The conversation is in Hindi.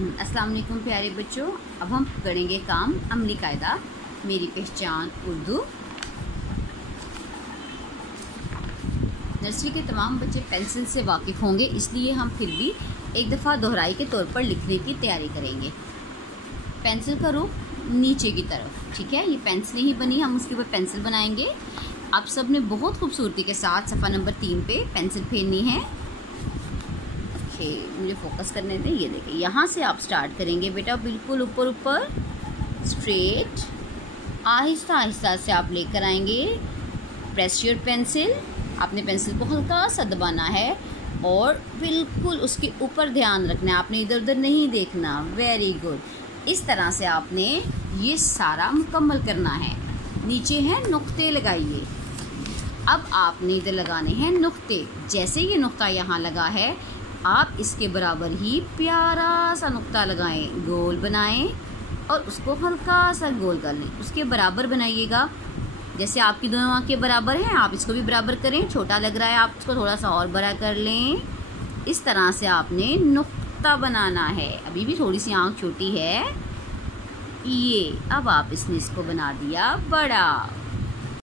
अस्सलाम वालेकुम प्यारे बच्चों। अब हम करेंगे काम अमली कायदा मेरी पहचान उर्दू। नर्सरी के तमाम बच्चे पेंसिल से वाकिफ़ होंगे, इसलिए हम फिर भी एक दफ़ा दोहराई के तौर पर लिखने की तैयारी करेंगे। पेंसिल का रुख नीचे की तरफ, ठीक है। ये पेंसिल ही बनी, हम उसके ऊपर पेंसिल बनाएंगे। आप सब ने बहुत खूबसूरती के साथ सफ़ा नंबर 3 पे पेंसिल फेरनी है। मुझे फोकस करने दें। ये देखिए, यहाँ से आप स्टार्ट करेंगे बेटा, बिल्कुल ऊपर ऊपर स्ट्रेट, आहिस्ता आहिस्ता से आप लेकर आएंगे। प्रेस योर पेंसिल, आपने पेंसिल को हल्का सा दबाना है और बिल्कुल उसके ऊपर ध्यान रखना है, आपने इधर उधर नहीं देखना। Very good. इस तरह से आपने ये सारा मुकम्मल करना है। नीचे है नुक्ते लगाइए। अब आपने इधर लगाने हैं नुक्ते। जैसे ये नुक्ता यहाँ लगा है, आप इसके बराबर ही प्यारा सा नुक्ता लगाएं, गोल बनाएं और उसको हल्का सा गोल कर लें। उसके बराबर बनाइएगा। जैसे आपकी दोनों आँखें बराबर हैं, आप इसको भी बराबर करें। छोटा लग रहा है, आप इसको थोड़ा सा और बड़ा कर लें। इस तरह से आपने नुक्ता बनाना है। अभी भी थोड़ी सी आँख छोटी है। ये अब आप इसने इसको बना दिया बड़ा।